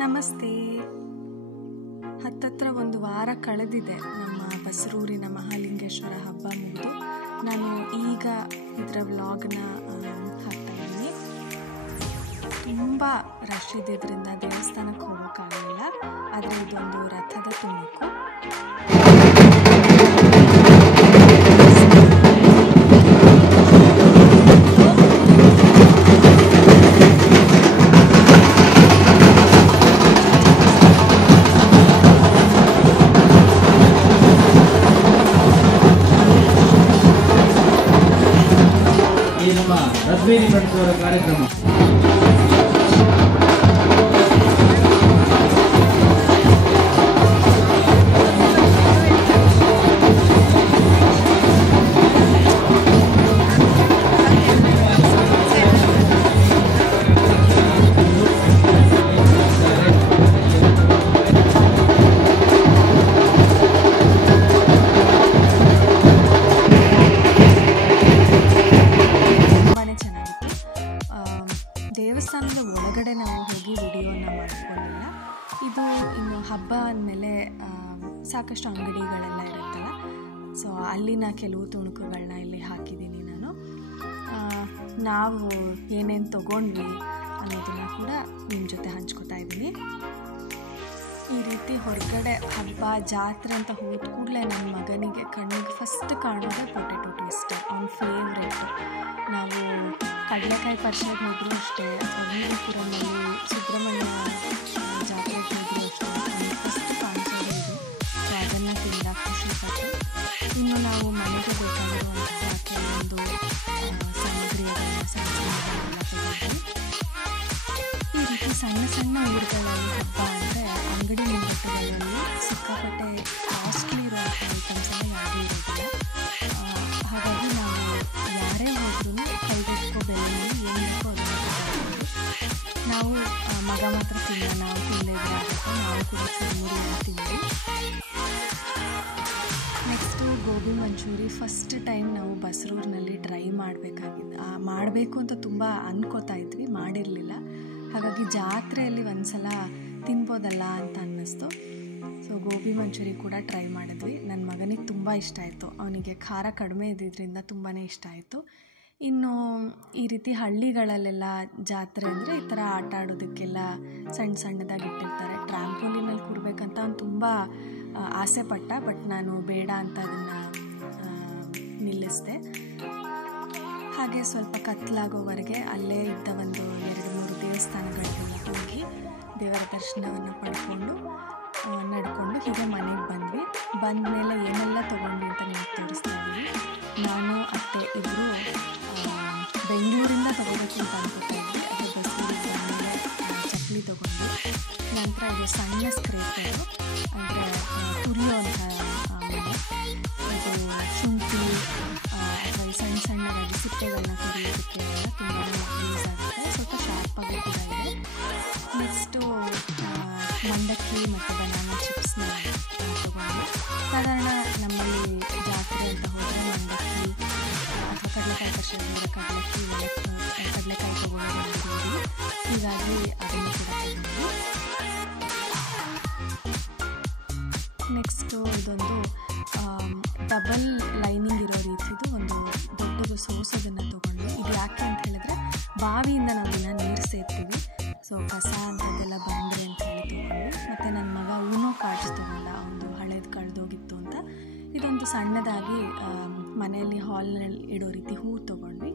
ನಮಸ್ತೆ. ಹತ್ತತ್ರ ಒಂದು ವಾರ ಕಳೆದಿದೆ ನಮ್ಮ ಬಸರೂರಿನ ಮಹಾಲಿಂಗೇಶ್ವರ ಹಬ್ಬ ಮುಗಿದು. ನಾನು ಈಗ ಇದರ ವ್ಲಾಗ್ನ ಹಾಕ್ತಾ ಇದ್ದೀನಿ. ತುಂಬ ರಶ್ ಇದ್ದಿದ್ದರಿಂದ ದೇವಸ್ಥಾನಕ್ಕೆ ಹೋಗೋಕ್ಕಾಗಲಿಲ್ಲ. ಆದರೆ ಇದೊಂದು ರಥದ ತುಣುಕು. ರತ್ವೇರಿ ನಡೆಸುವ ಕಾರ್ಯಕ್ರಮ ದೇವಸ್ಥಾನದ ಒಳಗಡೆ ನಾವು ಹೋಗಿ ವಿಡಿಯೋನ ಮಾಡ್ಕೊಂಡಿಲ್ಲ. ಇದು ಇನ್ನು ಹಬ್ಬ ಅಂದಮೇಲೆ ಸಾಕಷ್ಟು ಅಂಗಡಿಗಳೆಲ್ಲ ಇರುತ್ತಲ್ಲ, ಸೊ ಅಲ್ಲಿನ ಕೆಲವು ತುಣುಕುಗಳನ್ನ ಇಲ್ಲಿ ಹಾಕಿದ್ದೀನಿ ನಾನು. ನಾವು ಏನೇನು ತೊಗೊಂಡ್ವಿ ಅನ್ನೋದನ್ನು ಕೂಡ ನಿಮ್ಮ ಜೊತೆ ಹಂಚ್ಕೋತಾ ಇದ್ದೀನಿ. ಈ ರೀತಿ ಹೊರಗಡೆ ಹಬ್ಬ ಜಾತ್ರೆ ಅಂತ ಹೋದ ಕೂಡಲೇ ನನ್ನ ಮಗನಿಗೆ ಕಣ್ಣಿಗೆ ಫಸ್ಟ್ ಕಾಣೋದೇ ಪೊಟೆಟೊ ಟ್ವಿಸ್ಟರ್, ಅವನ ಫೇವ್ರೇಟ್. ನಾವು ಕಡಲೆಕಾಯಿ ಪರಿಷೆಗೆ ಹೋದರೂ ಅಷ್ಟೇ, ಅಥವಾ ವೀರಪುರದಲ್ಲಿ ಸುಬ್ರಹ್ಮಣ್ಯ ಜಾತ್ರೆಗೆ ಹೋದರೂ ಅಷ್ಟೇ, ಅವನಿಗೆ ಫಸ್ಟ್ ಕಾಣಿಸೋದು ಇದು. ಸೊ ಅದನ್ನು ತಿಂದ ಖುಷಿಪಟ್ಟು ಇನ್ನು ನಾವು ಮನೆಗೆ ಬೇಕಾಗಿರುವಂತಹ ಕೆಲವೊಂದು ಸಾಮಗ್ರಿಗಳನ್ನು ಸಣ್ಣ ತಗೊಂಡ್ವಿ. ಈ ರೀತಿ ಸಣ್ಣ ಸಣ್ಣ ಊರುಗಳಲ್ಲಿ ಹಬ್ಬ ಅಂದರೆ ಅಂಗಡಿ ಮುಂಗಟ್ಟುಗಳಲ್ಲಿ ಸಿಕ್ಕಾಪಟ್ಟೆ ಕಾಸ್ಟ್ಲಿ ಇರುವಂಥ ಐಟಮ್ಸ್ ಎಲ್ಲ ಯಾವುದೂ ಇರೋದಿಲ್ಲ. ಹಾಗಾಗಿ ನಾವು ಯಾರೇ ಹೋದ್ರೂ ಕೈಗೆಟ್ಕೋ ಬೆಲೆಯಲ್ಲಿ ಏನು ಬೇಕೋ ಅದನ್ನು ತಗೊಳ್ಬೋದು. ನಾವು ಮಗ ಮಾತ್ರ ತಿನ್ನ, ನಾವು ತಿನ್ನಲೇದ್ರೆ ಆಗುತ್ತೆ, ನಾವು ಕೂಡ ಚುರುಮುರಿ ಎಲ್ಲ ತಿಂದ್ವಿ. Next gobi manchuri first time ನಾವು ಬಸರೂರಿನಲ್ಲಿ ಟ್ರೈ ಮಾಡಬೇಕು ಅಂತ ತುಂಬ ಅಂದ್ಕೋತಾ ಇದ್ವಿ, ಮಾಡಿರಲಿಲ್ಲ. ಹಾಗಾಗಿ ಜಾತ್ರೆಯಲ್ಲಿ ಒಂದು ಸಲ ತಿನ್ಬೋದಲ್ಲ ಅಂತ ಅನ್ನಿಸ್ತು. ಸೊ ಗೋಬಿ ಮಂಚೂರಿ ಕೂಡ ಟ್ರೈ ಮಾಡಿದ್ವಿ. ನನ್ನ ಮಗನಿಗೆ ತುಂಬ ಇಷ್ಟ ಆಯಿತು, ಅವನಿಗೆ ಖಾರ ಕಡಿಮೆ ಇದ್ದಿದ್ದರಿಂದ ತುಂಬಾ ಇಷ್ಟ ಆಯಿತು. ಇನ್ನು ಈ ರೀತಿ ಹಳ್ಳಿಗಳಲ್ಲೆಲ್ಲ ಜಾತ್ರೆ ಅಂದರೆ ಈ ಥರ ಆಟ ಆಡೋದಕ್ಕೆಲ್ಲ ಸಣ್ಣ ಸಣ್ಣದಾಗಿ ಇಟ್ಟಿರ್ತಾರೆ. ಟ್ರ್ಯಾಂಪೋಲಿನಲ್ಲಿ ಕೂರಬೇಕಂತ ಅವ್ನು ತುಂಬ ಆಸೆ ಪಟ್ಟ, ಬಟ್ ನಾನು ಬೇಡ ಅಂತ ಅದನ್ನು ನಿಲ್ಲಿಸಿದೆ. ಹಾಗೆ ಸ್ವಲ್ಪ ಕತ್ತಲಾಗೋವರೆಗೆ ಅಲ್ಲೇ ಇದ್ದ ಒಂದು 2-3 ದೇವಸ್ಥಾನಗಳಿಗೆಲ್ಲ ಹೋಗಿ ದೇವರ ದರ್ಶನವನ್ನು ಪಡ್ಕೊಂಡು ನಡ್ಕೊಂಡು ಹೀಗೆ ಮನೆಗೆ ಬಂದ್ವಿ. ಬಂದಮೇಲೆ ಏನೆಲ್ಲ ತೊಗೊಂಡ್ವಿ ಅಂತ ನಿಮಗೆ ತೋರಿಸ್ತಾ ಇದ್ದೀವಿ. ನಾನು ಅತ್ತೆ ಇಬ್ಬರು ಬೆಂಗಳೂರಿಂದ ತೊಗೋಬೇಕು ಅಂತ ಅನ್ಕೋತಾ ಇದ್ವಿ. ಅದೇ ಬಸರೂರಿಗೆ ಬಂದಮೇಲೆ ಚಕ್ಲಿ ತೊಗೊಂಡ್ವಿ. ನಂತರ ಇದು ಸಣ್ಣ ಸ್ಕ್ರೇಪರು ಅಂದರೆ ತುರಿಯುವಂಥ ಇದು ಶುಂಠಿ ಅಥವಾ ಸಣ್ಣ ಸಣ್ಣದಾಗಿ ಸಿಪ್ಪೆಗಳನ್ನ ತುರಿಯೋದಕ್ಕೆ ಎಲ್ಲ ತುಂಬಾ ಯೂಸ್ ಆಗುತ್ತೆ. ಸ್ವಲ್ಪ ಶಾರ್ಪಾಗಿ ಕೂಡ ಇದೆ. ನೆಕ್ಸ್ಟು ಮಂಡಕ್ಕಿ ಮತ್ತು ಬನಾನಾ ಚಿಪ್ಸ್ನ ತೊಗೊಂಡು, ಸಾಧಾರಣ ನಮ್ಮಲ್ಲಿ ಜಾತ್ರೆ ಅಂತ ಹೋದರೆ ಮಂಡಕ್ಕಿ ಅಥವಾ ಕಡಲೆಕಾಯಿ ಪರಿಷೆಗೆ ಕಡಲೆಕಾಯಿ ತೊಗೊಳ್ಳೋದು, ಹೀಗಾಗಿ ಅದನ್ನು ಕೂಡ ತೊಗೊಂಡು. ನೆಕ್ಸ್ಟು ಇದೊಂದು ಡಬಲ್ ಲೈನಿಂಗ್ ಇರೋ ರೀತಿದು ಒಂದು ದೊಡ್ಡದು ಸೋಸೋದನ್ನು ತೊಗೊಂಡು. ಇದು ಯಾಕೆ ಅಂತ ಹೇಳಿದ್ರೆ ಬಾವಿಯಿಂದ ನಾವು ದಿನ ನೀರು ಸೇರ್ತೀವಿ, ಸೊ ಕಸ ಅಂಥದ್ದೆಲ್ಲ ಬಂದರೆ ಅಂತ ಹೇಳಿ ತೊಗೊಂಡ್ವಿ. ಮತ್ತು ನನ್ನ ಮಗ ಊನೋ ಕಾರ್ಡ್ಸ್ ತೊಗೊಂಡ, ಒಂದು ಹಳೇದು ಕಳೆದೋಗಿತ್ತು ಅಂತ. ಇದೊಂದು ಸಣ್ಣದಾಗಿ ಮನೆಯಲ್ಲಿ ಹಾಲ್ನಲ್ಲಿ ಇಡೋ ರೀತಿ ಹೂ ತೊಗೊಂಡ್ವಿ.